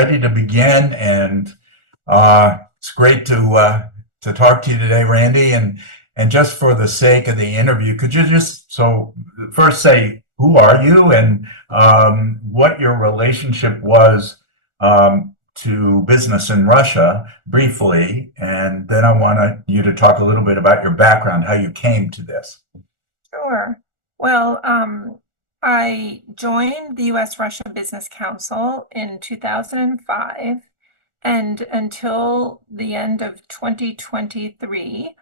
ready to begin, and it's great to talk to you today, Randy. And just for the sake of the interview, could you just first say who are you and what your relationship was to business in Russia briefly, and then I want you to talk a little bit about your background, how you came to this. Sure. Well, I joined the U.S. Russia Business Council in 2005, and until the end of 2023,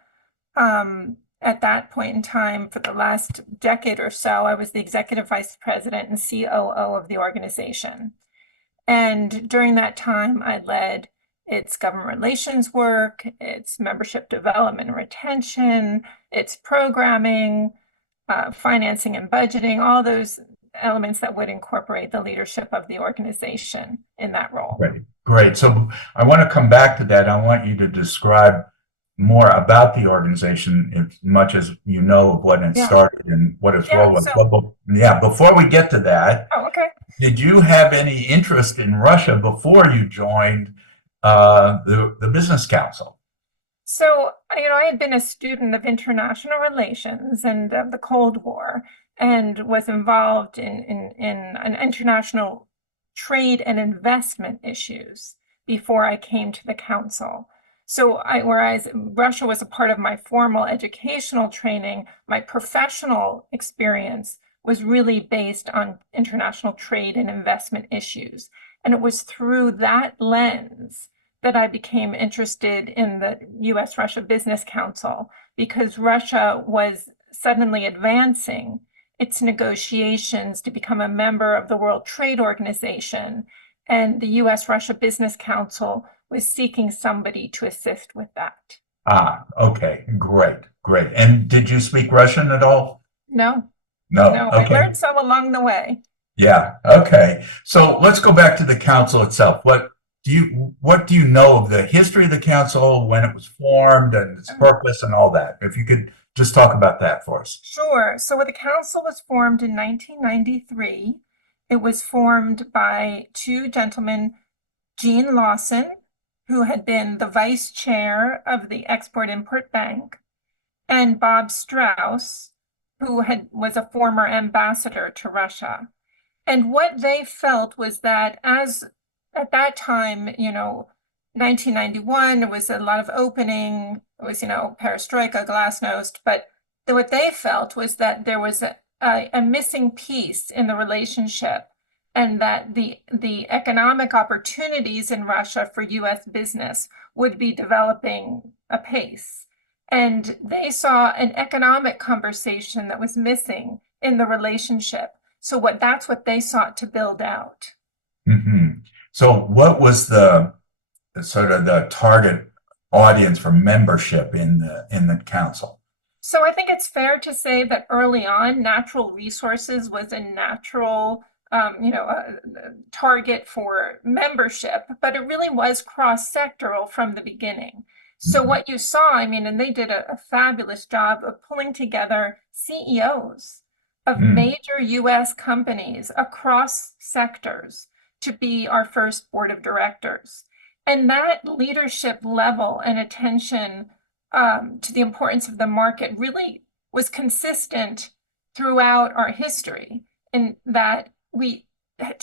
at that point in time, for the last decade or so, I was the executive vice president and COO of the organization. And during that time, I led its government relations work, its membership development and retention, its programming, financing and budgeting, all those elements that would incorporate the leadership of the organization in that role. Great. So I want to come back to that. I want you to describe more about the organization as much as you know of when it started and what its role was. Before we get to that, did you have any interest in Russia before you joined the Business Council? So, I had been a student of international relations and of the Cold War, and was involved in an international trade and investment issues before I came to the council. So whereas Russia was a part of my formal educational training, my professional experience was really based on international trade and investment issues. And it was through that lens that I became interested in the U.S. Russia Business Council, because Russia was suddenly advancing its negotiations to become a member of the World Trade Organization. And the U.S. Russia Business Council was seeking somebody to assist with that. Okay, great. And did you speak Russian at all? No. Okay. I learned some along the way. Yeah, okay. So let's go back to the council itself. What do you know of the history of the council, when it was formed and its purpose and all that? If you could just talk about that for us. Sure. So the council was formed in 1993. It was formed by two gentlemen, Gene Lawson, who had been the vice chair of the Export-Import Bank, and Bob Strauss, who was a former ambassador to Russia. And what they felt was that at that time, 1991, there was a lot of opening, it was, perestroika, glasnost, but what they felt was that there was a missing piece in the relationship, and that the economic opportunities in Russia for U.S. business would be developing apace. And they saw an economic conversation that was missing in the relationship. So that's what they sought to build out. Mm-hmm. So what was the sort of the target audience for membership in the council? So I think it's fair to say that early on, natural resources was a natural target for membership, but it really was cross-sectoral from the beginning. So what you saw, and they did a fabulous job of pulling together CEOs of major U.S. companies across sectors to be our first board of directors. And that leadership level and attention to the importance of the market really was consistent throughout our history, in that we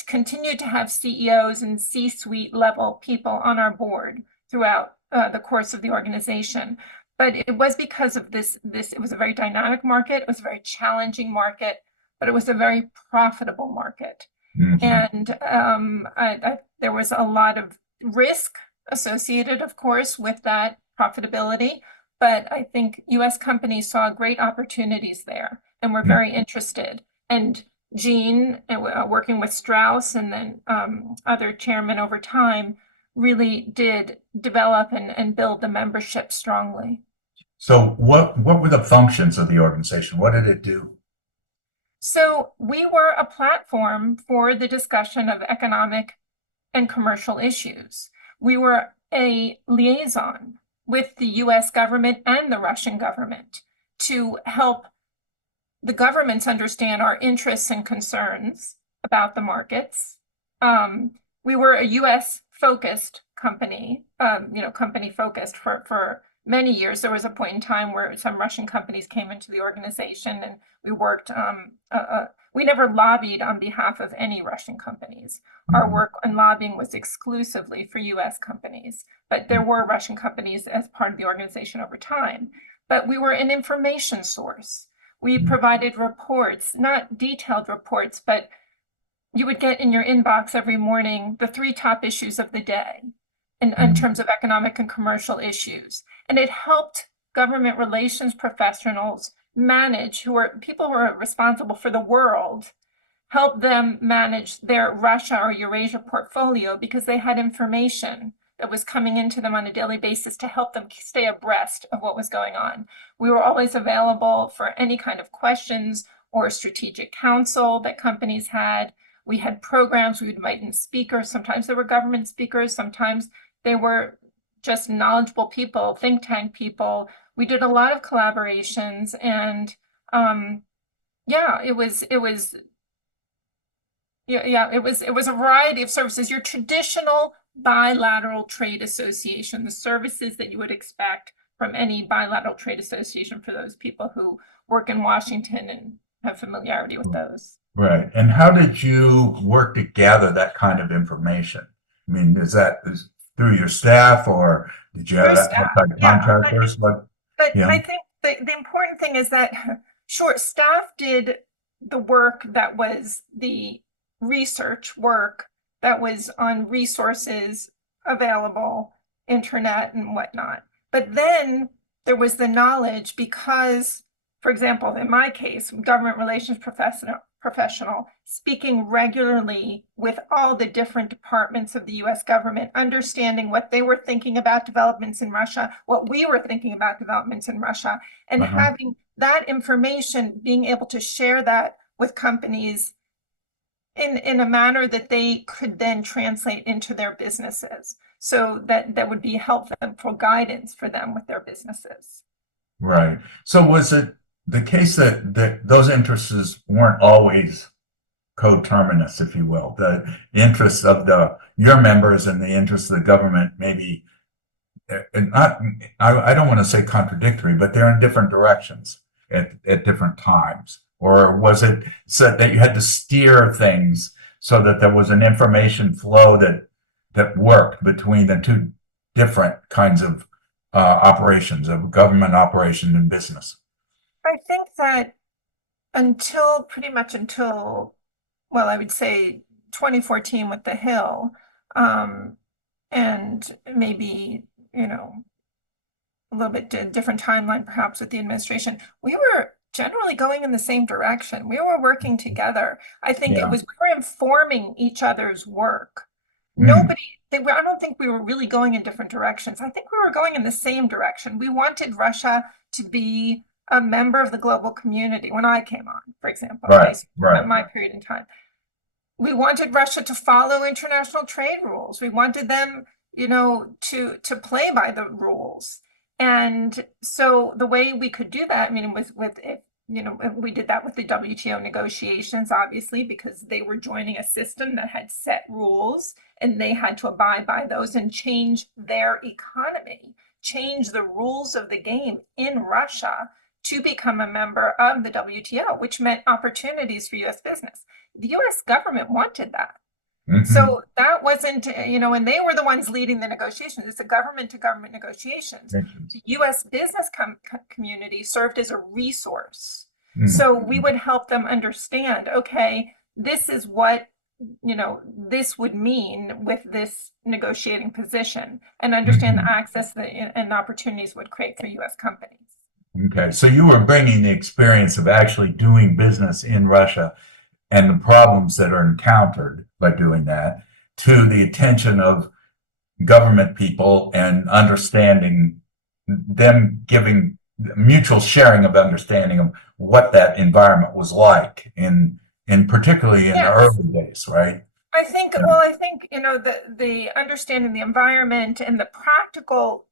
continued to have CEOs and C-suite level people on our board throughout the course of the organization. But it was because of this, it was a very dynamic market, it was a very challenging market, but it was a very profitable market. And there was a lot of risk associated, of course, with that profitability. But I think U.S. companies saw great opportunities there and were very interested. And Gene, working with Strauss and then other chairmen over time, really did develop and build the membership strongly. So what were the functions of the organization? What did it do? So we were a platform for the discussion of economic and commercial issues. We were a liaison with the U.S. government and the Russian government to help the governments understand our interests and concerns about the markets. We were a U.S. focused company, company focused for many years. There was a point in time where some Russian companies came into the organization, and we worked. We never lobbied on behalf of any Russian companies. Our work on lobbying was exclusively for U.S. companies, but there were Russian companies as part of the organization over time. But we were an information source. We provided reports, not detailed reports, but you would get in your inbox every morning the 3 top issues of the day in terms of economic and commercial issues. And it helped government relations professionals manage, people who are responsible for the world, help them manage their Russia or Eurasia portfolio, because they had information that was coming into them on a daily basis to help them stay abreast of what was going on. We were always available for any kind of questions or strategic counsel that companies had. We had programs, we would invite in speakers. Sometimes there were government speakers, sometimes they were just knowledgeable people, think tank people. We did a lot of collaborations, and it was a variety of services. Your traditional bilateral trade association, the services that you would expect from any bilateral trade association for those people who work in Washington and have familiarity with those. Right. And how did you work to gather that kind of information? I mean, is through your staff, or did you have outside contractors? But I think the important thing is that, sure, staff did the work that was the research work that was on resources available, internet and whatnot. But then there was the knowledge, because, for example, in my case, government relations professional, speaking regularly with all the different departments of the U.S. government, understanding what they were thinking about developments in Russia, what we were thinking about developments in Russia, and having that information, being able to share that with companies in a manner that they could then translate into their businesses, so that would be helpful guidance for them with their businesses. Right. So was it the case that those interests weren't always coterminous, if you will? The interests of your members and the interests of the government maybe not, I don't want to say contradictory, but they're in different directions at different times. Or was it said that you had to steer things so that there was an information flow that worked between the 2 different kinds of operations, of government operation and business? I think that pretty much until, well, I would say 2014 with the Hill, and maybe, a little bit different timeline perhaps with the administration, we were generally going in the same direction. We were working together. I think we were informing each other's work. I don't think we were really going in different directions. I think we were going in the same direction. We wanted Russia to be a member of the global community when I came on, for example, at my period in time. We wanted Russia to follow international trade rules. We wanted them, to play by the rules. And so the way we could do that, was we did that with the WTO negotiations, obviously, because they were joining a system that had set rules, and they had to abide by those and change their economy, change the rules of the game in Russia to become a member of the WTO, which meant opportunities for U.S. business. The U.S. government wanted that. So that wasn't, and they were the ones leading the negotiations. It's a government-to-government negotiations. The U.S. business community served as a resource. So we would help them understand, okay, this is what, this would mean with this negotiating position, and understand the access and opportunities would create for U.S. companies. Okay, so you were bringing the experience of actually doing business in Russia and the problems that are encountered by doing that to the attention of government people, and understanding them, giving mutual sharing of understanding of what that environment was like particularly in the early days, right? I think, the understanding the environment and the practical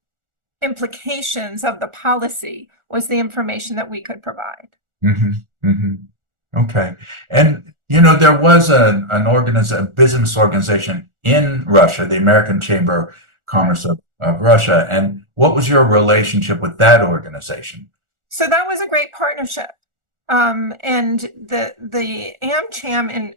implications of the policy was the information that we could provide. Okay. And There was a business organization in Russia, the American Chamber of Commerce of Russia. And what was your relationship with that organization? So that was a great partnership. And the AmCham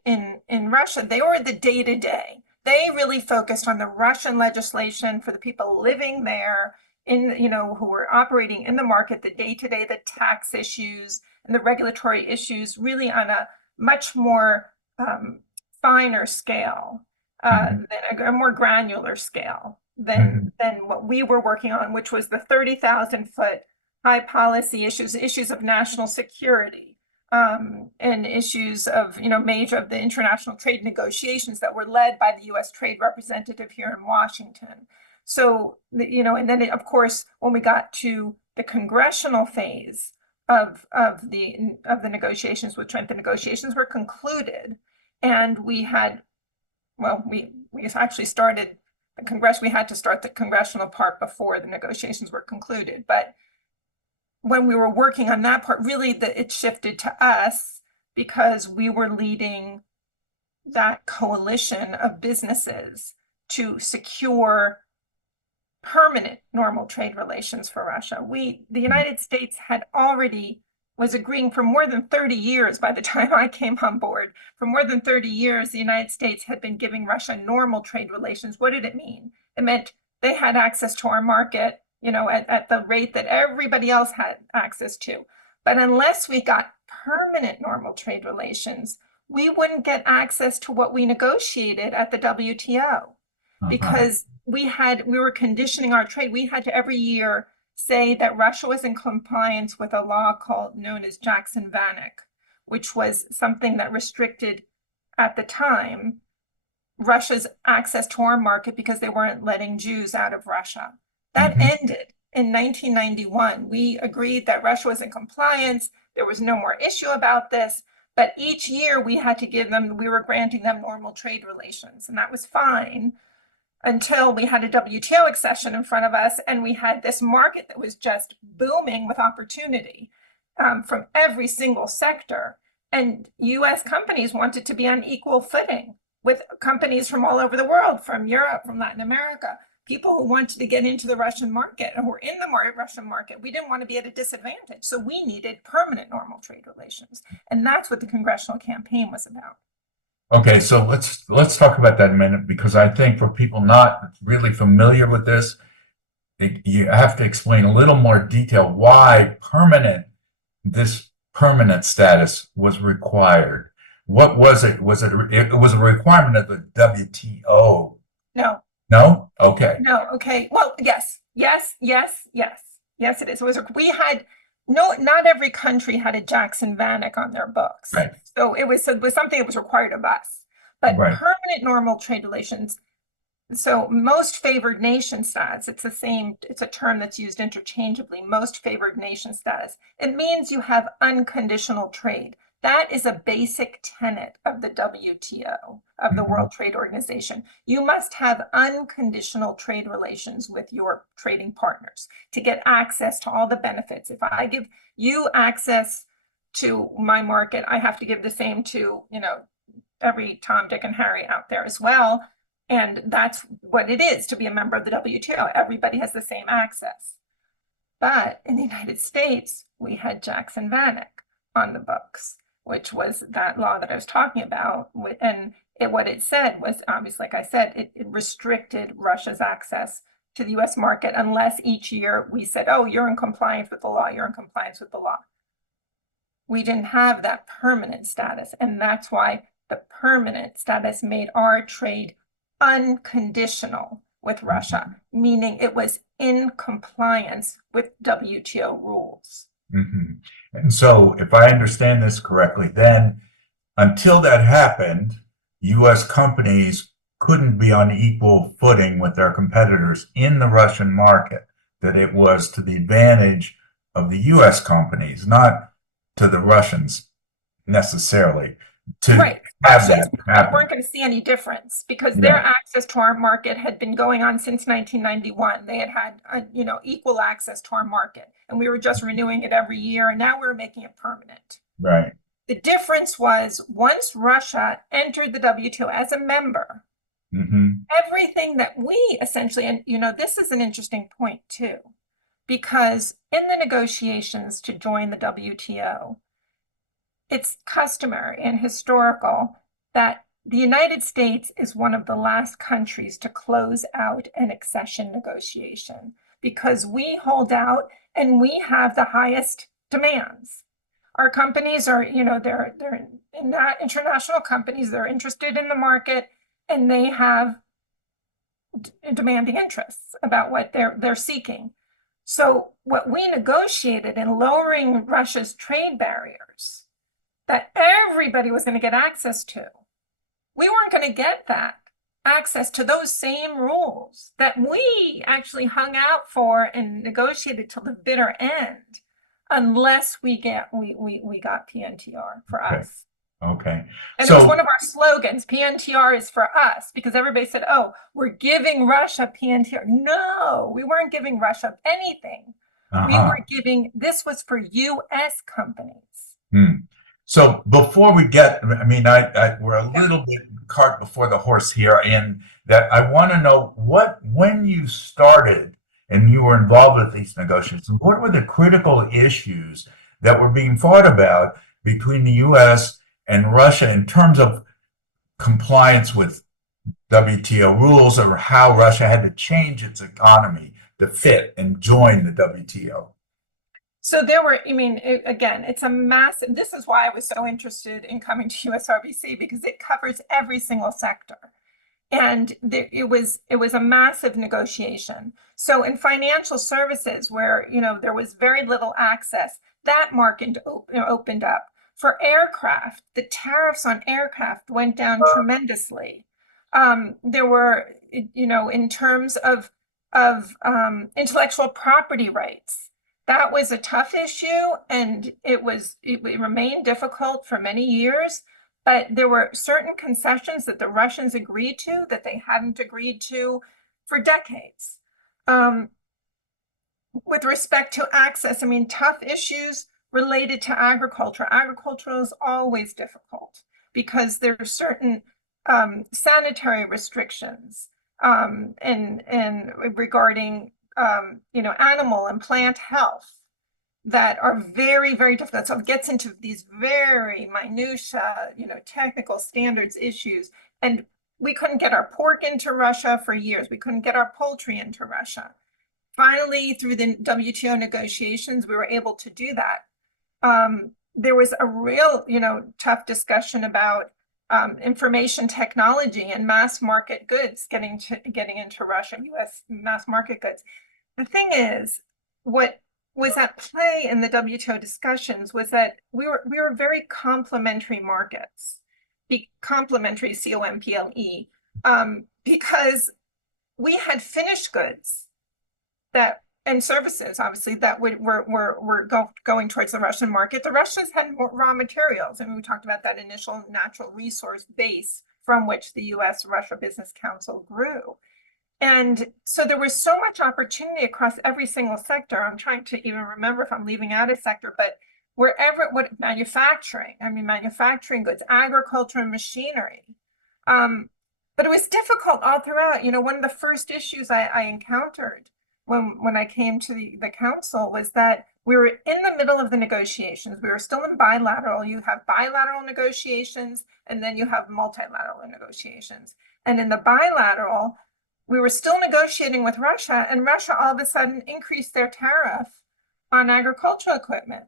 in Russia, they were the day-to-day. They really focused on the Russian legislation for the people living there who were operating in the market, the day-to-day, the tax issues and the regulatory issues, really on a much more finer scale, Mhm. than a more granular scale Mhm. than what we were working on, which was the 30,000-foot high policy issues of national security, and issues of, major of the international trade negotiations that were led by the U.S. Trade Representative here in Washington. So, and then of course, when we got to the congressional phase of the negotiations with Trent, the negotiations were concluded, and we had, well, we actually started the Congress. We had to start the congressional part before the negotiations were concluded, but when we were working on that part, really it shifted to us because we were leading that coalition of businesses to secure permanent normal trade relations for Russia. The United States was agreeing for more than 30 years by the time I came on board. For more than 30 years, the United States had been giving Russia normal trade relations. What did it mean? It meant they had access to our market, at the rate that everybody else had access to. But unless we got permanent normal trade relations, we wouldn't get access to what we negotiated at the WTO, Uh-huh. because we were conditioning our trade. We had to every year say that Russia was in compliance with a law known as Jackson-Vanik, which was something that restricted, at the time, Russia's access to our market because they weren't letting Jews out of Russia. That Mhm. ended in 1991. We agreed that Russia was in compliance. There was no more issue about this. But each year we were granting them normal trade relations, and that was fine until we had a WTO accession in front of us, and we had this market that was just booming with opportunity, from every single sector. And US companies wanted to be on equal footing with companies from all over the world, from Europe, from Latin America, people who wanted to get into the Russian market and were in the Russian market. We didn't want to be at a disadvantage. So we needed permanent normal trade relations. And that's what the congressional campaign was about. Okay, so let's talk about that a minute, because I think for people not really familiar with this, you have to explain a little more detail why this permanent status was required. What was it? It was a requirement of the WTO? No, No? Okay. no, okay. Well, yes, yes, yes, yes. Yes, it is. We had not every country had a Jackson-Vanik on their books. Right. So it was something that was required of us. But Right. permanent normal trade relations, so most favored nation status, it's a term that's used interchangeably, most favored nation status. It means you have unconditional trade. That is a basic tenet of the WTO, of the Mhm. World Trade Organization. You must have unconditional trade relations with your trading partners to get access to all the benefits. If I give you access to my market, I have to give the same to, every Tom, Dick, and Harry out there as well. And that's what it is to be a member of the WTO. Everybody has the same access. But in the United States, we had Jackson-Vanik on the books, which was that law that I was talking about. And what it said was, obviously, like I said, it restricted Russia's access to the US market unless each year we said, oh, you're in compliance with the law, you're in compliance with the law. We didn't have that permanent status, and that's why the permanent status made our trade unconditional with Russia, meaning it was in compliance with WTO rules. Mhm. And so, if I understand this correctly, then until that happened, U.S. companies couldn't be on equal footing with their competitors in the Russian market, that it was to the advantage of the U.S. companies, not to the Russians necessarily, to Right. have Russians that happen. weren't going to see any difference because their Yeah, access to our market had been going on since 1991. They had equal access to our market, and we were just renewing it every year, and now we were making it permanent. right. The difference was once Russia entered the WTO as a member, everything that we essentially, and this is an interesting point too, because in the negotiations to join the WTO, it's customary and historical that the United States is one of the last countries to close out an accession negotiation because we hold out and we have the highest demands. Our companies are, they're in that international companies, they're interested in the market and they have demanding interests about what they're seeking. So what we negotiated in lowering Russia's trade barriers that everybody was going to get access to, we weren't going to get that access to those same rules that we actually hung out for and negotiated till the bitter end, unless we got PNTR for us. Okay. And it was one of our slogans, PNTR is for us, because everybody said, oh, we're giving Russia PNTR. No, we weren't giving Russia anything. We were giving, this was for U.S. companies. So before we get, we're a little bit cart before the horse here, in that I want to know when you started and you were involved with these negotiations, what were the critical issues that were being fought about between the U.S. and Russia in terms of compliance with WTO rules, or how Russia had to change its economy to fit and join the WTO? So there were, again, it's a massive, this is why I was so interested in coming to USRBC, because it covers every single sector. And it was a massive negotiation. So in financial services, where, there was very little access, that market opened up. For aircraft, the tariffs on aircraft went down tremendously. There were, in terms of intellectual property rights, that was a tough issue, and it remained difficult for many years, but there were certain concessions that the Russians agreed to that they hadn't agreed to for decades. With respect to access, tough issues related to agriculture. Agriculture is always difficult because there are certain sanitary restrictions and regarding animal and plant health that are very, very difficult. So it gets into these very minutia, technical standards issues. And we couldn't get our pork into Russia for years. We couldn't get our poultry into Russia. Finally, through the WTO negotiations, we were able to do that. There was a real, tough discussion about information technology and mass market goods getting into Russia, U.S. mass market goods. The thing is, what was at play in the WTO discussions was that we were very complementary markets, complementary, COMPLE, because we had finished goods that and services, obviously, that were going towards the Russian market. The Russians had more raw materials, and we talked about that initial natural resource base from which the U.S. Russia Business Council grew. And so there was so much opportunity across every single sector. I'm trying to even remember if I'm leaving out a sector, but manufacturing goods, agriculture and machinery. But it was difficult all throughout. One of the first issues I encountered when I came to the council was that we were in the middle of the negotiations. We were still in bilateral. You have bilateral negotiations, and then you have multilateral negotiations. And in the bilateral, we were still negotiating with Russia, and Russia all of a sudden increased their tariff on agricultural equipment.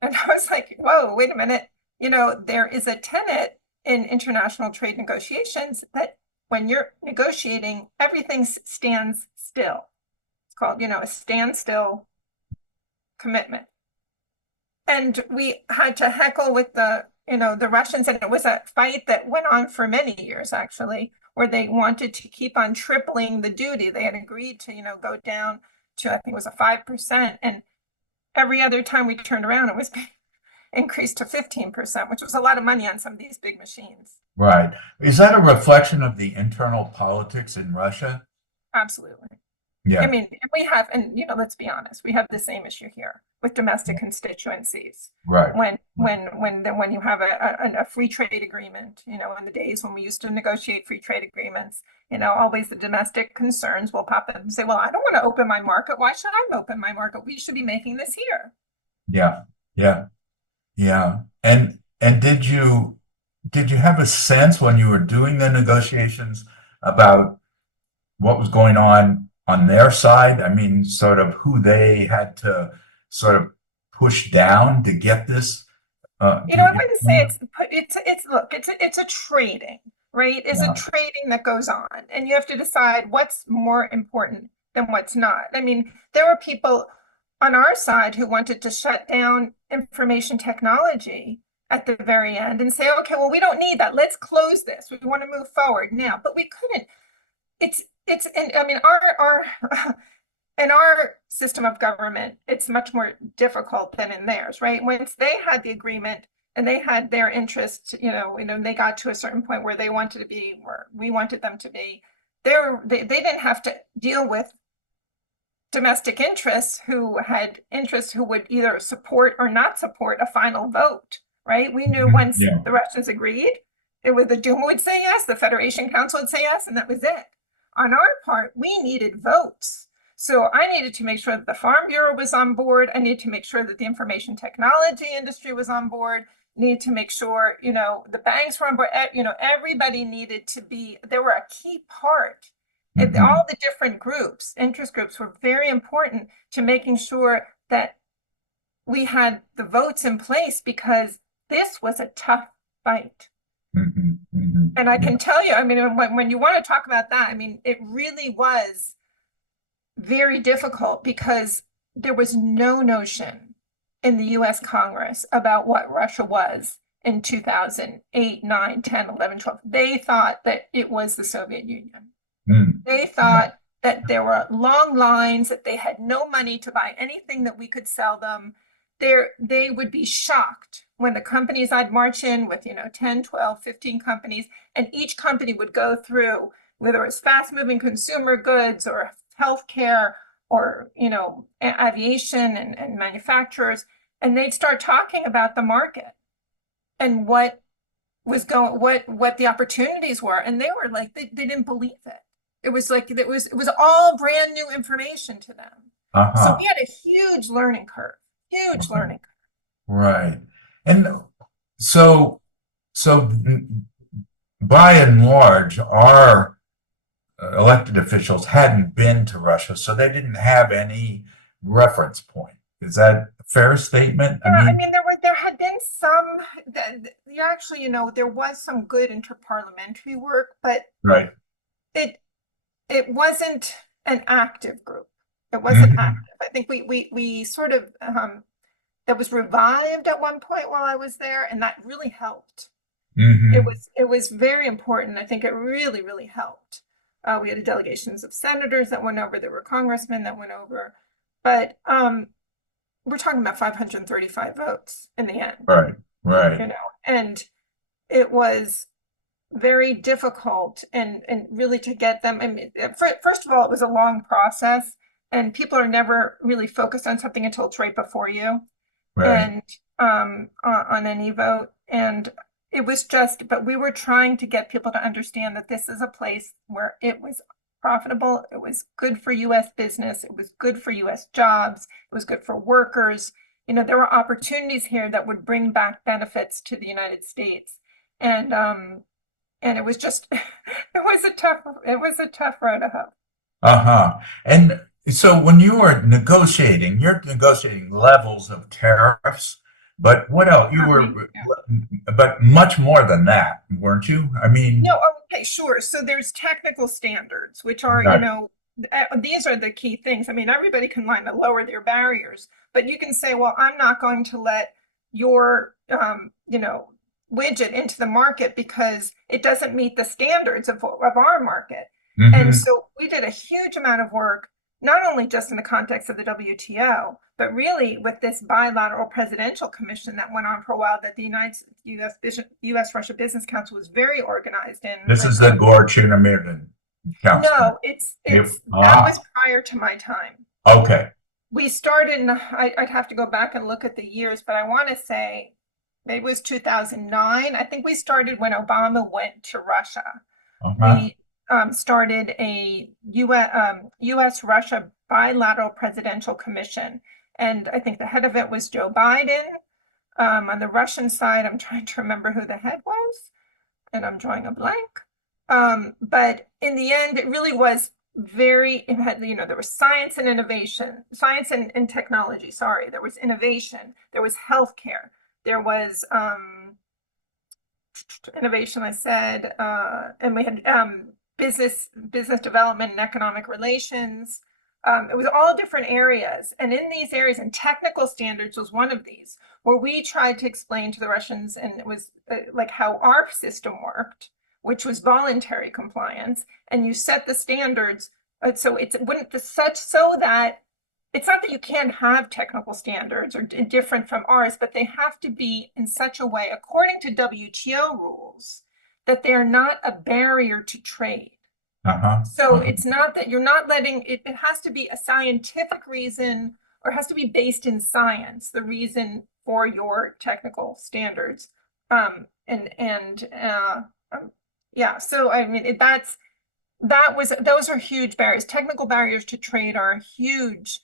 And I was like, whoa, wait a minute. There is a tenet in international trade negotiations that when you're negotiating, everything stands still. It's called, a standstill commitment. And we had to heckle with the Russians, and it was a fight that went on for many years, actually, where they wanted to keep on tripling the duty. They had agreed to, go down to, I think it was a 5%. And every other time we turned around, it was increased to 15%, which was a lot of money on some of these big machines. Right. Is that a reflection of the internal politics in Russia? Absolutely. Yeah. I mean, we have, and let's be honest, we have the same issue here with domestic constituencies. Right. When you have a free trade agreement, in the days when we used to negotiate free trade agreements, always the domestic concerns will pop up and say, well, I don't want to open my market. Why should I open my market? We should be making this here. Yeah. Yeah. Yeah. And did you have a sense when you were doing the negotiations about what was going on their side? I mean, sort of who they had to sort of push down to get this. I wouldn't say it's a trading, right? It's a trading that goes on, and you have to decide what's more important than what's not. I mean, there were people on our side who wanted to shut down information technology at the very end and say, okay, well, we don't need that. Let's close this. We want to move forward now, but we couldn't. And I mean, our in our system of government, it's much more difficult than in theirs, right? Once they had the agreement and they had their interest, they got to a certain point where they wanted to be, where we wanted them to be, they didn't have to deal with domestic interests who had interests who would either support or not support a final vote, right? We knew once the Russians agreed, it was the Duma would say yes, the Federation Council would say yes, and that was it. On our part, we needed votes. So I needed to make sure that the Farm Bureau was on board. I needed to make sure that the information technology industry was on board. Needed to make sure, the banks were on board. Everybody needed to be, they were a key part. All the different groups, interest groups, were very important to making sure that we had the votes in place, because this was a tough fight. And I can tell you, I mean, when you want to talk about that, I mean, it really was very difficult, because there was no notion in the US Congress about what Russia was in 2008, 9, 10, 11, 12. They thought that it was the Soviet Union. They thought that there were long lines, that they had no money to buy anything that we could sell them. They would be shocked when the companies I'd march in with, 10, 12, 15 companies, and each company would go through, whether it was fast moving consumer goods or healthcare or, aviation and manufacturers, and they'd start talking about the market and what was going, what the opportunities were. And they were like, they didn't believe it. It was like, it was all brand new information to them. So we had a huge learning curve. Right. And so by and large, our elected officials hadn't been to Russia, so they didn't have any reference point. Is that a fair statement? Yeah, I mean, there had been some, there was some good interparliamentary work, but it wasn't an active group. It wasn't active. I think we sort of, that was revived at one point while I was there, and that really helped. It was very important. I think it really, really helped. We had delegations of senators that went over. There were congressmen that went over, but we're talking about 535 votes in the end. Right. And it was very difficult and really to get them. I mean, first of all, it was a long process, and people are never really focused on something until it's right before you. And on any vote. And it was but we were trying to get people to understand that this is a place where it was profitable. It was good for US business. It was good for US jobs. It was good for workers. There were opportunities here that would bring back benefits to the United States. And it was just, it was a tough road to hoe. And so when you were negotiating, you're negotiating levels of tariffs, but what else? You were, but much more than that, weren't you? I mean, no, okay, sure. So there's technical standards, which are, these are the key things. I mean, everybody can want to lower their barriers, but you can say, well, I'm not going to let your, widget into the market because it doesn't meet the standards of our market. And so we did a huge amount of work, not only just in the context of the WTO, but really with this bilateral presidential commission that went on for a while, that the U.S. Russia Business Council was very organized in. This is the Gore-Chuna-Mirdan Council. No, that was prior to my time. Okay. We started, and I'd have to go back and look at the years, but I want to say maybe it was 2009. I think we started when Obama went to Russia. We started a U.S. Russia bilateral presidential commission. And I think the head of it was Joe Biden. On the Russian side, I'm trying to remember who the head was, and I'm drawing a blank. But in the end, it really was it had, there was science and innovation, science and technology, sorry. There was innovation, there was healthcare, there was innovation, I said, and we had business development and economic relations. It was all different areas. And in these areas, and technical standards was one of these, where we tried to explain to the Russians, and it was like how our system worked, which was voluntary compliance, and you set the standards. So it wouldn't such so that it's not that you can't have technical standards or different from ours, but they have to be in such a way, according to WTO rules, that they are not a barrier to trade. So it's not that you're not letting it has to be a scientific reason, or it has to be based in science, the reason for your technical standards. Yeah, so I mean, those are huge barriers. Technical barriers to trade are a huge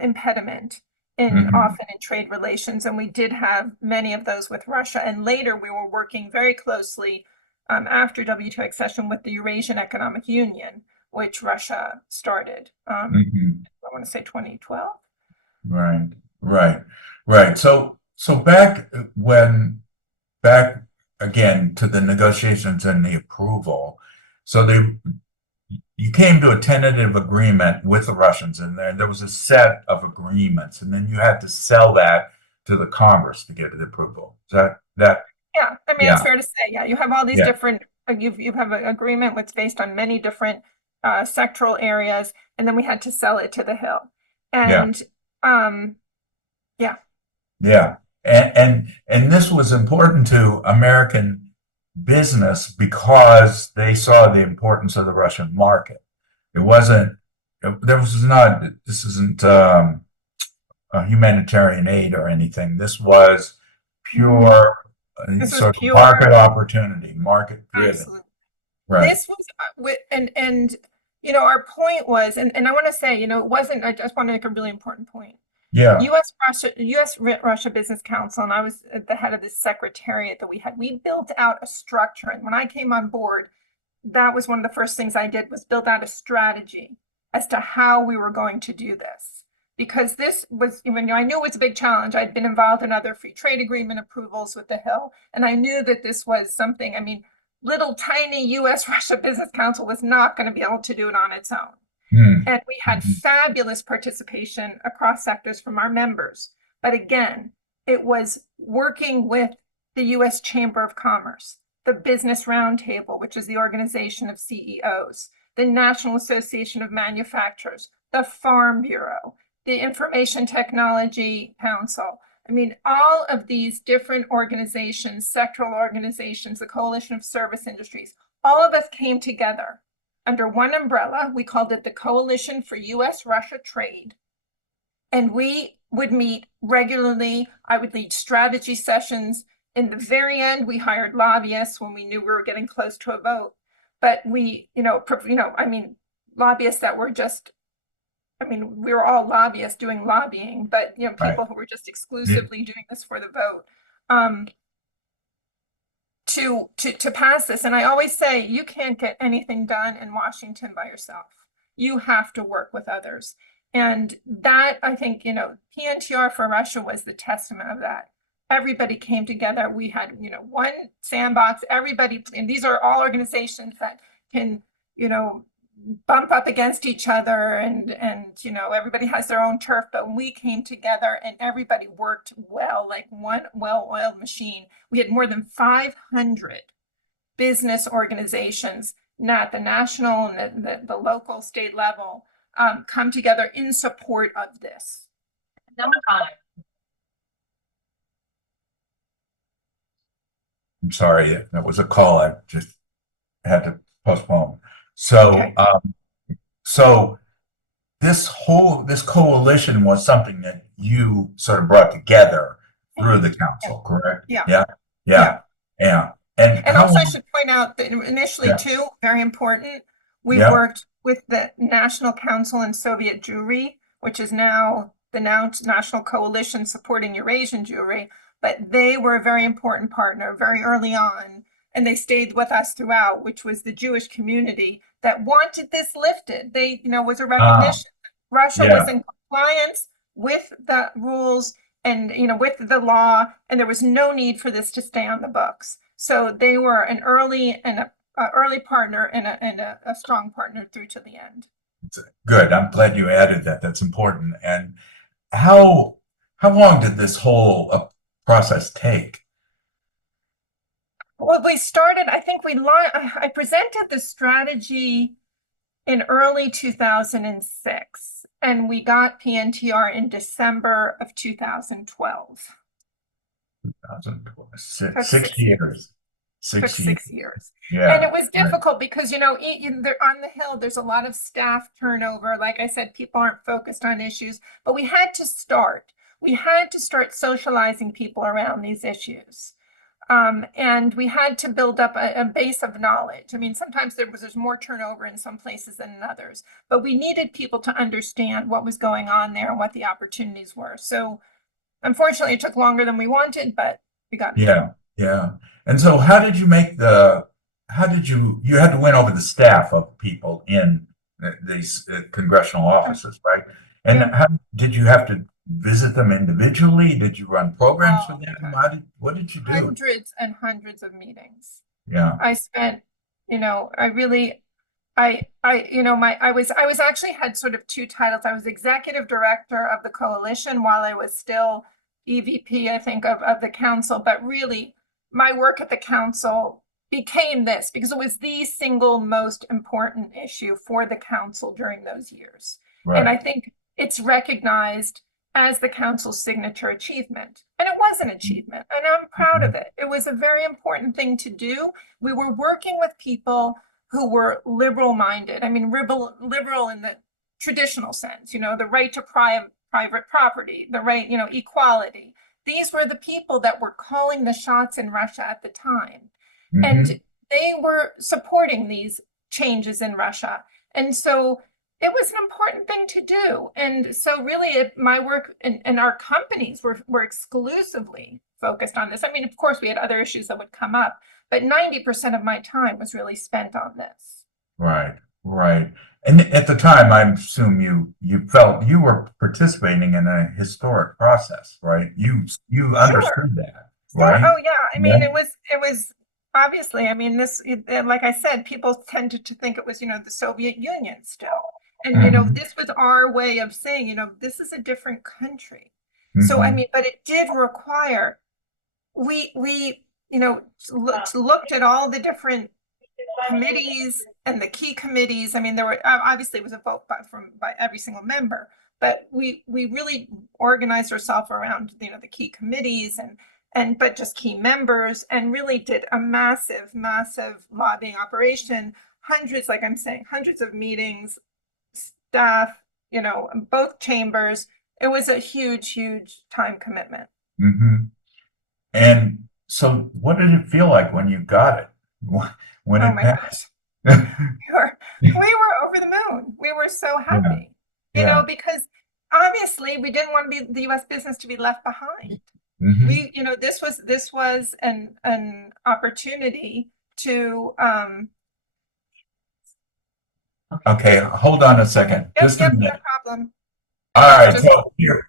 impediment often in trade relations. And we did have many of those with Russia. And later we were working very closely after WTO accession with the Eurasian Economic Union, which Russia started. I want to say 2012. Right. So back again to the negotiations and the approval. So you came to a tentative agreement with the Russians, and there was a set of agreements, and then you had to sell that to the Congress to get the approval. Is that? Yeah, I mean, it's fair to say, yeah, you have all these different, you have an agreement that's based on many different sectoral areas, and then we had to sell it to the Hill. And and this was important to American business because they saw the importance of the Russian market. This isn't a humanitarian aid or anything. This was pure market opportunity, market driven. Absolutely. Right. This was and our point was, and I want to say, it wasn't, I just want to make a really important point. U.S. Russia Business Council, and I was at the head of this secretariat that we built out a structure. And when I came on board, that was one of the first things I did, was build out a strategy as to how we were going to do this. Because this was, even though I knew it was a big challenge, I'd been involved in other free trade agreement approvals with the Hill. And I knew that this was something, I mean, little tiny U.S. Russia Business Council was not going to be able to do it on its own. And we had fabulous participation across sectors from our members. But again, it was working with the U.S. Chamber of Commerce, the Business Roundtable, which is the organization of CEOs, the National Association of Manufacturers, the Farm Bureau, the Information Technology Council. I mean, all of these different organizations, sectoral organizations, the Coalition of Service Industries, all of us came together under one umbrella. We called it the Coalition for U.S. Russia Trade. And we would meet regularly. I would lead strategy sessions. In the very end, we hired lobbyists when we knew we were getting close to a vote. But we, lobbyists that were just, we were all lobbyists doing lobbying, but, people who were just exclusively doing this for the vote. To pass this. And I always say, you can't get anything done in Washington by yourself. You have to work with others. And that, I think, PNTR for Russia was the testament of that. Everybody came together. We had, one sandbox, everybody, and these are all organizations that can, bump up against each other and everybody has their own turf, but when we came together and everybody worked well, like one well-oiled machine. We had more than 500 business organizations, at the national and the local, state level, come together in support of this. Number 5. I'm sorry, that was a call I just had to postpone. So, Okay. so this coalition was something that you sort of brought together through the Yeah. council, correct? Yeah. Yeah, Yeah. yeah, yeah. And And how also, I long? should point out that initially, Yeah, too, very important, we yeah. worked with the National Council and Soviet Jewry, which is now the National Coalition Supporting Eurasian Jewry, but they were a very important partner very early on, and they stayed with us throughout, which was the Jewish community that wanted this lifted. They, was a Ah, recognition. Russia was yeah. in compliance with the rules and, with the law, and there was no need for this to stay on the books. So they were an early and a early partner and a strong partner through to the end. Good. I'm glad you added that. That's important. And how how long did this whole process take? Well, we started, I think I presented the strategy in early 2006, and we got PNTR in December of 2012. 2012. Took 6 years. took 6 years. 6 years. And Yeah. it was Right. difficult because, on the Hill, there's a lot of staff turnover. Like I said, people aren't focused on issues, but we had to start. We had to start socializing people around these issues. And we had to build up a base of knowledge. I mean, sometimes there's more turnover in some places than in others, but we needed people to understand what was going on there and what the opportunities were. So unfortunately, it took longer than we wanted, but we got it done. Yeah. Yeah. And so how did you had to win over the staff of people in these congressional offices, right? And Yeah. how did you have to visit them individually? Did you run programs for All the them? time. What did you do? Hundreds and hundreds of meetings. Yeah. I spent, I really, I was actually had sort of two titles. I was executive director of the coalition while I was still EVP, I think, of the council. But really, my work at the council became this because it was the single most important issue for the council during those years. And Right. I think it's recognized as the council's signature achievement. And it was an achievement, and I'm proud of Mhm. it. It was a very important thing to do. We were working with people who were liberal minded. I mean, liberal in the traditional sense, the right to private property, the right, equality. These were the people that were calling the shots in Russia at the time. Hmm. And they were supporting these changes in Russia. And so it was an important thing to do. And so really my work and our companies were exclusively focused on this. I mean, of course, we had other issues that would come up, but 90% of my time was really spent on this. Right. Right. And at the time, I assume you felt you were participating in a historic process, right? You Sure. understood that, Sure. right? Oh, yeah. I Yeah. mean, it was obviously, I mean, like I said, people tended to think it was, the Soviet Union still. And, Hmm. this was our way of saying, this is a different country. So, I Hmm. mean, but it did require, we, looked at all the different committees and the key committees. I mean, there were obviously it was a vote by every single member, but we really organized ourselves around the key committees and but just key members and really did a massive lobbying operation. Hundreds, like I'm saying, hundreds of meetings, staff, both chambers. It was a huge time commitment. Hmm. And so, what did it feel like when you got it? When Oh it my passed? gosh. We were over the moon. We were so Yeah. happy, Yeah. because obviously we didn't want to be the U.S. business to be left behind. Hmm. This was an opportunity to Okay, hold on a second. Just a yep, no minute. problem. All I was right, just so here.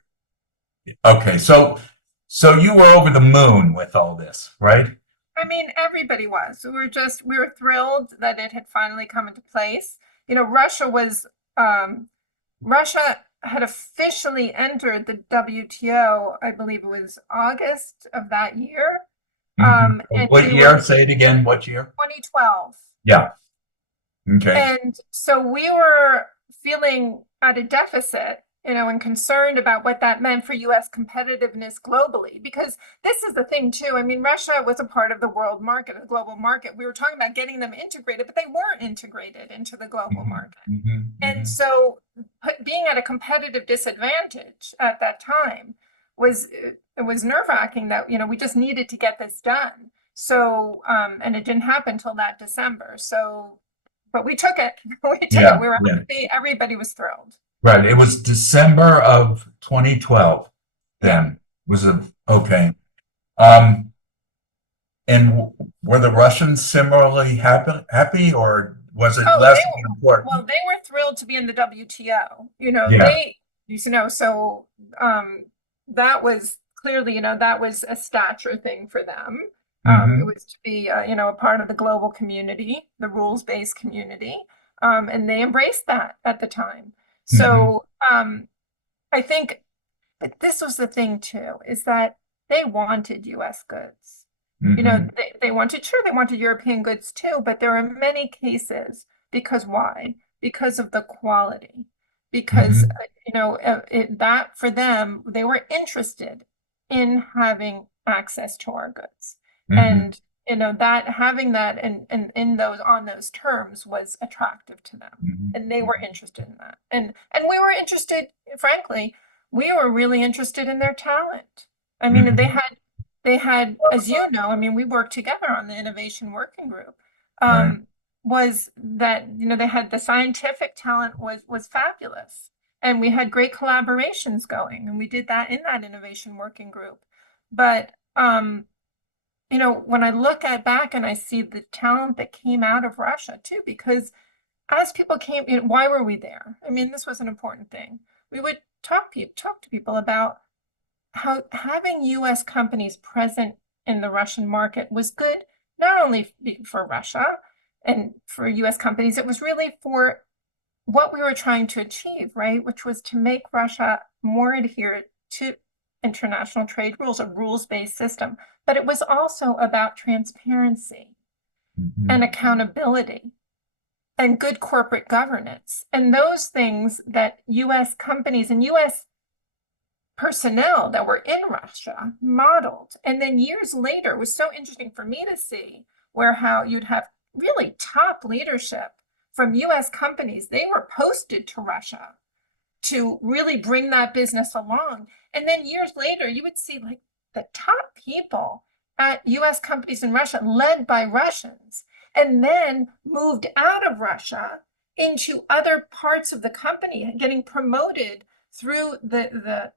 Okay, so you were over the moon with all this, right? I mean, everybody was. We were thrilled that it had finally come into place. Russia had officially entered the WTO, I believe it was August of that year. Hmm. And What we year? were Say it again. What year? 2012. Yeah. Okay. And so we were feeling at a deficit and concerned about what that meant for US competitiveness globally. Because this is the thing too. I mean, Russia was a part of the world market, the global market. We were talking about getting them integrated, but they weren't integrated into the global market. And so being at a competitive disadvantage at that time was nerve-wracking that, we just needed to get this done. So, and it didn't happen till that December. So, but we took it. We took it. We were happy. Everybody was thrilled. Right. It was December of 2012 then. Was it okay. And were the Russians similarly happy, or was it less important? Well, they were thrilled to be in the WTO. So that was clearly, that was a stature thing for them. It was to be, a part of the global community, the rules-based community, and they embraced that at the time. So I think, but this was the thing too, is that they wanted U.S. goods. They wanted European goods too, but there are many cases because why? Because of the quality. Because, that for them, they were interested in having access to our goods. And, that having that and in those on those terms was attractive to them. And they were interested in that. And we were interested, frankly, we were really interested in their talent. I mean, they had, as you know, I mean, we worked together on the innovation working group. Was that, they had the scientific talent was fabulous. And we had great collaborations going, and we did that in that innovation working group. But, when I look back and I see the talent that came out of Russia too, because as people came, why were we there? I mean, this was an important thing. We would talk to people about how having U.S. companies present in the Russian market was good, not only for Russia and for U.S. companies, it was really for what we were trying to achieve, right? Which was to make Russia more adherent to international trade rules, a rules-based system. But it was also about transparency and accountability and good corporate governance. And those things that U.S. companies and U.S. personnel that were in Russia modeled. And then years later, it was so interesting for me to see how you'd have really top leadership from U.S. companies. They were posted to Russia to really bring that business along. And then years later, you would see like the top people at U.S. companies in Russia led by Russians, and then moved out of Russia into other parts of the company, getting promoted through the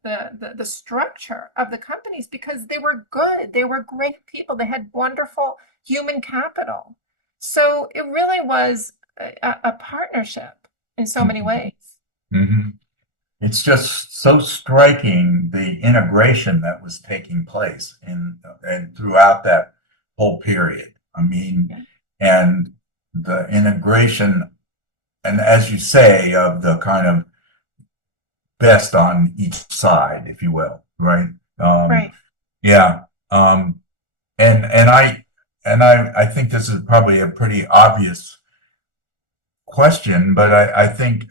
structure of the companies because they were good. They were great people. They had wonderful human capital. So it really was a partnership in so many ways. It's just so striking, the integration that was taking place and throughout that whole period. I mean, and the integration, and as you say, of the kind of best on each side, if you will, right? Right. Yeah. And I think this is probably a pretty obvious question, but I think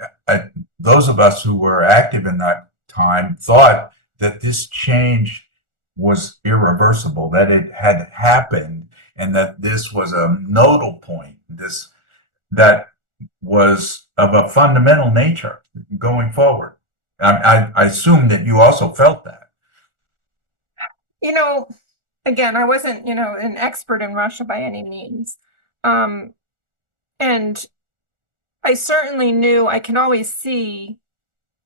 those of us who were active in that time thought that this change was irreversible, that it had happened, and that this was a nodal point, that was of a fundamental nature going forward. I assume that you also felt that. Again, I wasn't, an expert in Russia by any means. And I certainly knew I can always see,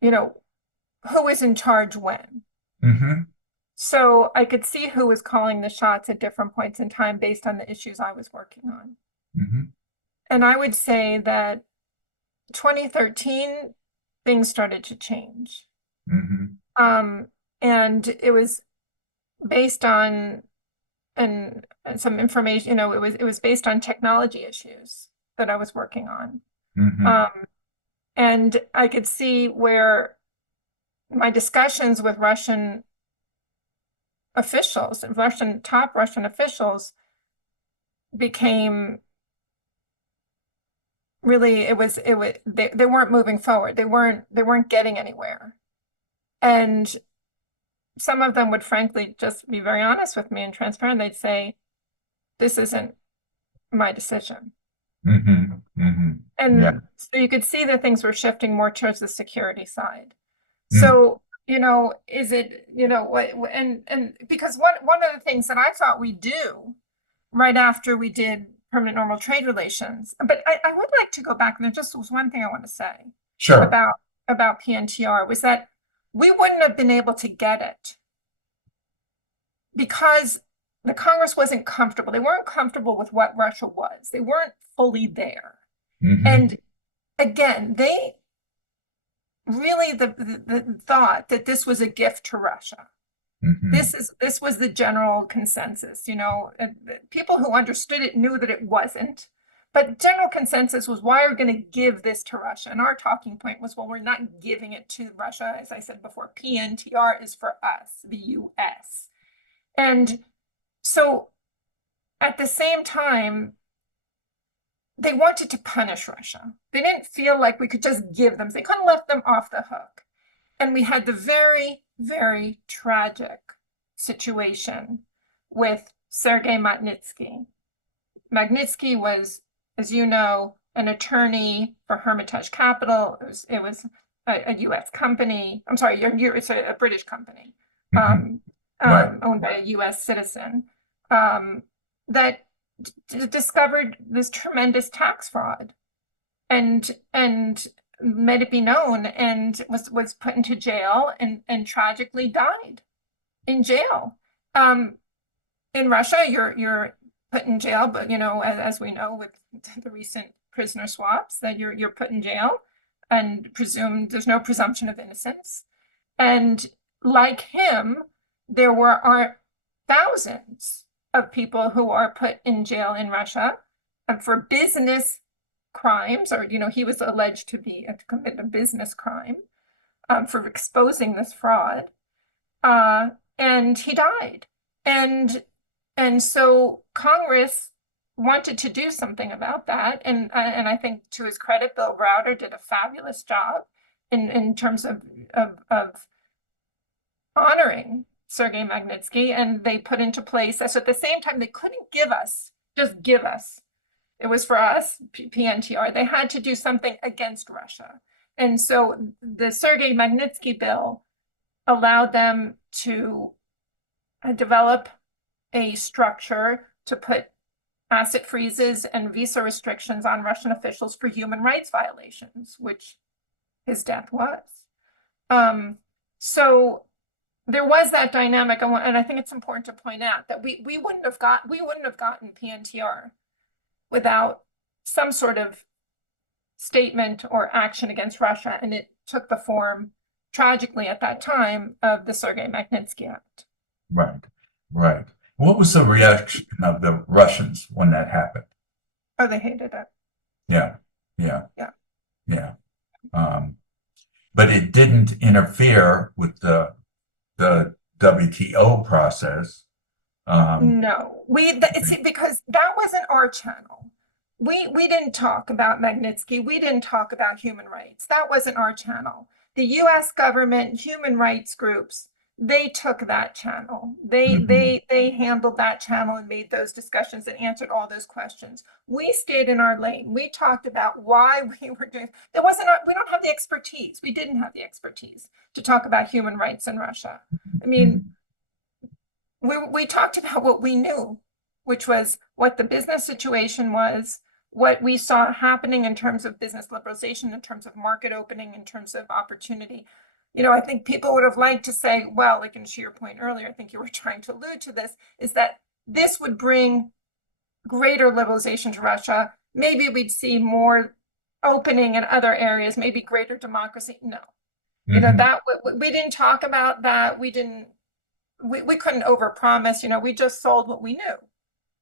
who was in charge when. So I could see who was calling the shots at different points in time based on the issues I was working on. And I would say that 2013, things started to change. And it was based on some information, it was based on technology issues that I was working on. And I could see where my discussions with Russian officials, top Russian officials, became really, they weren't moving forward. They weren't getting anywhere. And some of them would frankly just be very honest with me and transparent. They'd say, this isn't my decision. Mm-hmm. Mm-hmm. Yeah. And so you could see that things were shifting more towards the security side. Mm. So, is it, and because one of the things that I thought we'd do right after we did permanent normal trade relations, but I would like to go back, and there just was one thing I want to say Sure. about PNTR, was that we wouldn't have been able to get it because the Congress wasn't comfortable. They weren't comfortable with what Russia was. They weren't fully there. Mm-hmm. And again, they really the thought that this was a gift to Russia. Mm-hmm. This was the general consensus. People who understood it knew that it wasn't. But general consensus was, why are we going to give this to Russia? And our talking point was, well, we're not giving it to Russia. As I said before, PNTR is for us, the US. And so at the same time, they wanted to punish Russia. They didn't feel like we could just give them. They couldn't let them off the hook. And we had the very, very tragic situation with Sergei Magnitsky. Magnitsky was, as you know, an attorney for Hermitage Capital. It was a U.S. company. I'm sorry, it's a British company, Mm-hmm. Right. owned by a U.S. citizen, that discovered this tremendous tax fraud, and made it be known, and was put into jail, and tragically died in jail. In Russia, you're put in jail, but as we know with the recent prisoner swaps, that you're put in jail and presumed there's no presumption of innocence. And like him, there are thousands of people who are put in jail in Russia for business crimes, or he was alleged to commit a business crime for exposing this fraud, and he died. And so Congress wanted to do something about that, and I think, to his credit, Bill Browder did a fabulous job in terms of honoring Sergei Magnitsky, and they put into place. So at the same time, they couldn't just give us. It was for us, PNTR. They had to do something against Russia. And so the Sergei Magnitsky bill allowed them to develop a structure to put asset freezes and visa restrictions on Russian officials for human rights violations, which his death was. So there was that dynamic, and I think it's important to point out that we wouldn't have gotten PNTR without some sort of statement or action against Russia, and it took the form, tragically at that time, of the Sergei Magnitsky Act. Right. Right. What was the reaction of the Russians when that happened? Oh, they hated it. Yeah. Yeah. Yeah. Yeah. But it didn't interfere with the WTO process. No, because that wasn't our channel. We didn't talk about Magnitsky. We didn't talk about human rights. That wasn't our channel. The U.S. government, human rights groups, they took that channel. They handled that channel and made those discussions and answered all those questions. We stayed in our lane. We talked about why we were doing. We don't have the expertise. We didn't have the expertise to talk about human rights in Russia. I mean, we talked about what we knew, which was what the business situation was, what we saw happening in terms of business liberalization, in terms of market opening, in terms of opportunity. I think people would have liked to say, well, like, and to your point earlier, I think you were trying to allude to this, is that this would bring greater liberalization to Russia. Maybe we'd see more opening in other areas, maybe greater democracy. No, that we didn't talk about that. We couldn't overpromise. We just sold what we knew,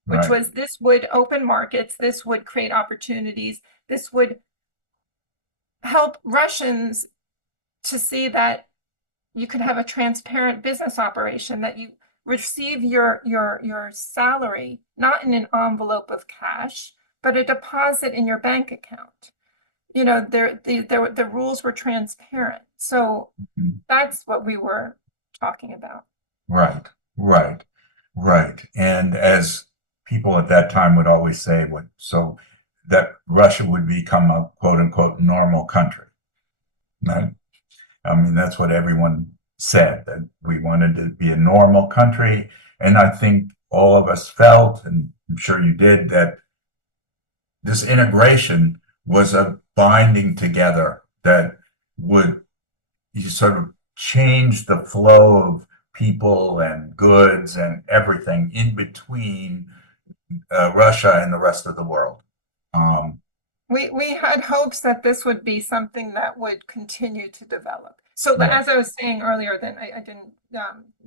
which was this would open markets, this would create opportunities, this would help Russians to see that you could have a transparent business operation, that you receive your salary not in an envelope of cash, but a deposit in your bank account. you know, the rules were transparent. So Mhm. that's what we were talking about. Right, right, right. And as people at that time would always say, so that Russia would become a quote unquote normal country. Right? I mean, that's what everyone said, that we wanted to be a normal country. And I think all of us felt, and I'm sure you did, that this integration was a binding together that would you sort of change the flow of people and goods and everything in between Russia and the rest of the world. Um, We had hopes that this would be something that would continue to develop. So yeah, as I was saying earlier, then I didn't,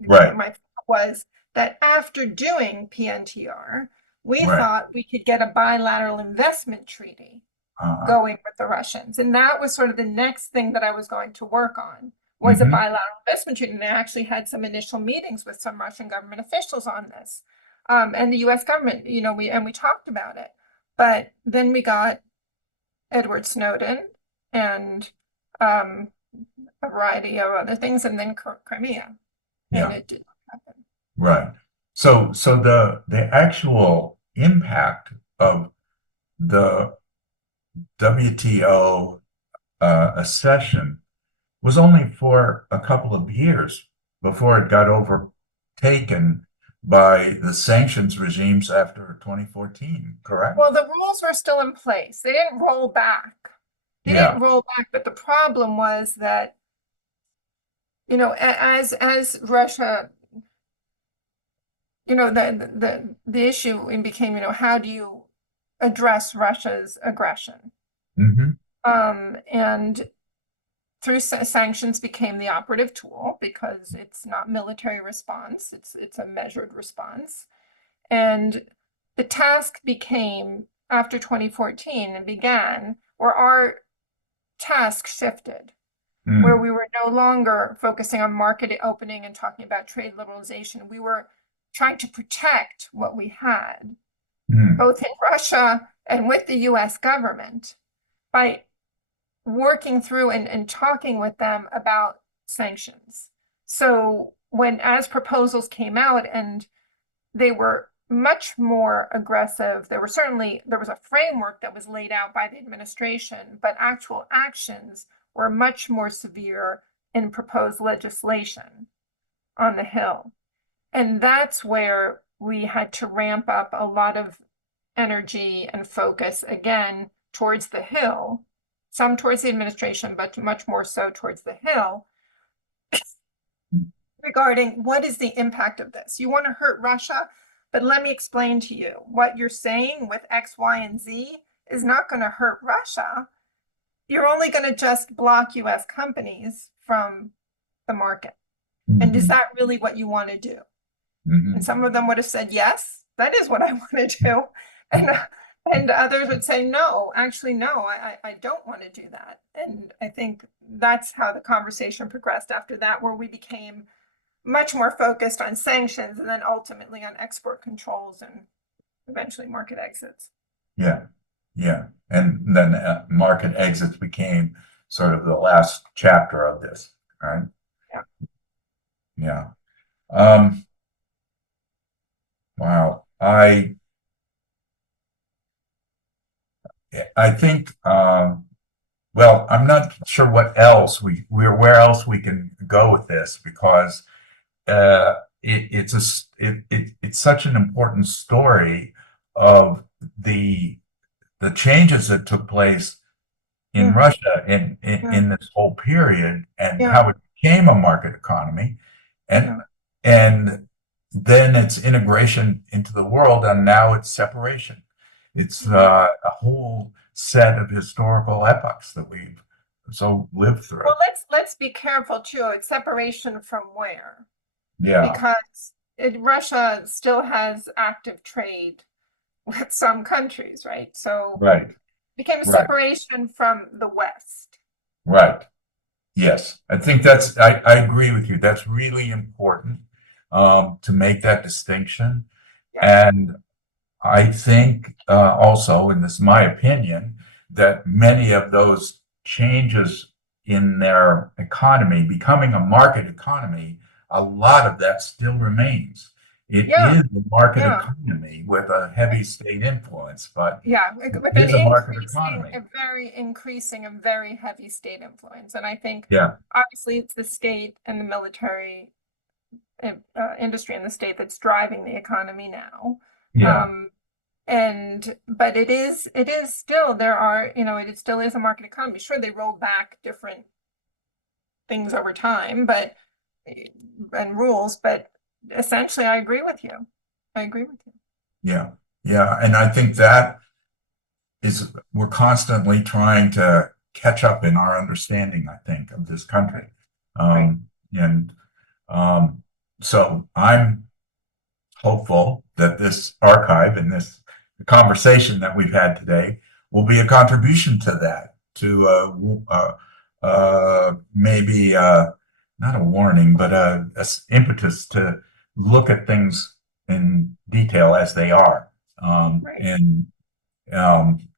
right, my thought was that after doing PNTR, we right. thought we could get a bilateral investment treaty Uh, going with the Russians. And that was sort of the next thing that I was going to work on, was a mhm, bilateral investment treaty. And I actually had some initial meetings with some Russian government officials on this. And the US government, you know, we talked about it. But then we got Edward Snowden and a variety of other things, and then Crimea, and yeah, it didn't happen. right. So the actual impact of the WTO accession was only for a couple of years before it got overtaken by the sanctions regimes after 2014, correct? Well, the rules were still in place. They didn't roll back. They Yeah. didn't roll back, but the problem was that, you know, as Russia, you know, the issue became, you know, how do you address Russia's aggression? Hmm. And through sanctions became the operative tool because it's not military response, it's a measured response. And the task became, after 2014 and began, where our task shifted, where Mm. we were no longer focusing on market opening and talking about trade liberalization. We were trying to protect what we had, Mm. both in Russia and with the US government, by working through and talking with them about sanctions. So as proposals came out and they were much more aggressive, there was a framework that was laid out by the administration, but actual actions were much more severe in proposed legislation on the Hill. And that's where we had to ramp up a lot of energy and focus again towards the Hill, some towards the administration, but much more so towards the Hill, regarding what is the impact of this. You want to hurt Russia, but let me explain to you what you're saying with X, Y, and Z is not going to hurt Russia. You're only going to just block US companies from the market. And is Mhm. that really what you want to do? Mhm. And some of them would have said, yes, that is what I want to do. And others would say, no, actually, no, I don't want to do that. And I think that's how the conversation progressed after that, where we became much more focused on sanctions and then ultimately on export controls and eventually market exits. Yeah, yeah. And then market exits became sort of the last chapter of this, right? Yeah. Yeah. Um, wow. I think well, I'm not sure what else where else we can go with this because it's such an important story of the changes that took place in Mhm. Russia Yeah. in this whole period and Yeah. how it became a market economy and Yeah. and then its integration into the world and now its separation. It's Mhm. a whole set of historical epochs that we've so lived through. Well, let's be careful too. It's separation from where? Yeah, Because Russia still has active trade with some countries, right? So right, it became a right, separation from the West. right. Yes, I think I agree with you. That's really important to make that distinction. Yeah. And I think also, and this is my opinion, that many of those changes in their economy, becoming a market economy, a lot of that still remains. It Yeah, is a market yeah. economy with a heavy state influence, but Yeah, it with an is a market increasing, economy. a very increasing, a very heavy state influence. And I think Yeah, obviously it's the state and the military industry in the state that's driving the economy now. yeah, But it is still, there are, it still is a market economy. Sure, they roll back different things over time, but and rules, but essentially I agree with you. I agree with you. yeah, yeah. And I think that is, we're constantly trying to catch up in our understanding, I think, of this country. Right. And so I'm hopeful that this archive and this conversation that we've had today will be a contribution to that, to maybe not a warning, but a impetus to look at things in detail as they are, Right. and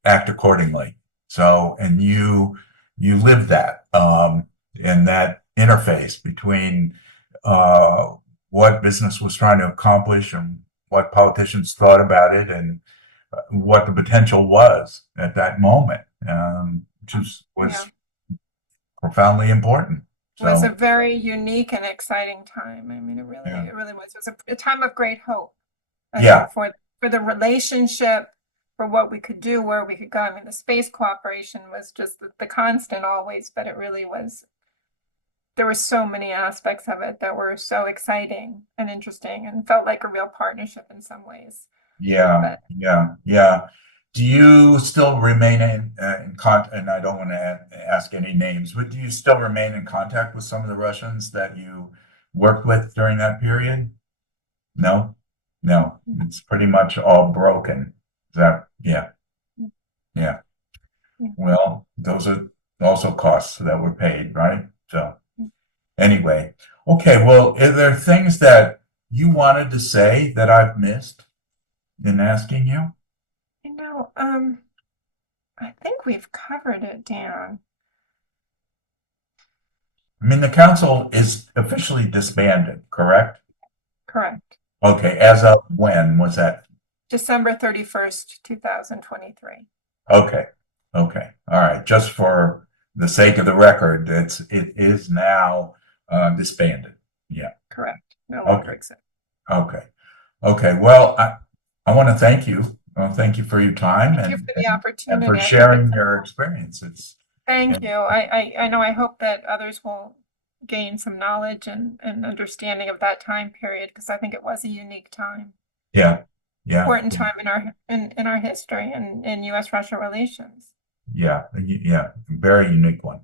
act accordingly. So, and you live that, and that interface between what business was trying to accomplish and what politicians thought about it, and what the potential was at that moment, was Yeah. profoundly important. Was a So, very unique and exciting time. I mean, yeah, it really was. It was a time of great hope, I yeah, think, for the relationship, for what we could do, where we could go. I mean, the space cooperation was just the constant always, but it really was. There were so many aspects of it that were so exciting and interesting, and felt like a real partnership in some ways. yeah, But yeah, yeah. Do you still remain in contact? And I don't want to ask any names, but do you still remain in contact with some of the Russians that you worked with during that period? No, no, it's pretty much all broken. Is that, yeah, yeah. Well, those are also costs that were paid, right? So anyway, okay. Well, are there things that you wanted to say that I've missed in asking you? you know, I think we've covered it, Dan. I mean, the council is officially disbanded, correct? Correct. Okay, as of when was that? December 31st, 2023. Okay, okay, all right. Just for the sake of the record, it is now disbanded. Yeah. Correct. No Okay. longer exists. Okay. Okay. Well, I want to thank you. Thank you for your time Thank you for the and opportunity. for I think sharing it's, your experience. thank And you. I know, I hope that others will gain some knowledge and understanding of that time period, because I think it was a unique time, yeah, yeah, important time in our history and in U.S. Russia relations. yeah, yeah, very unique one.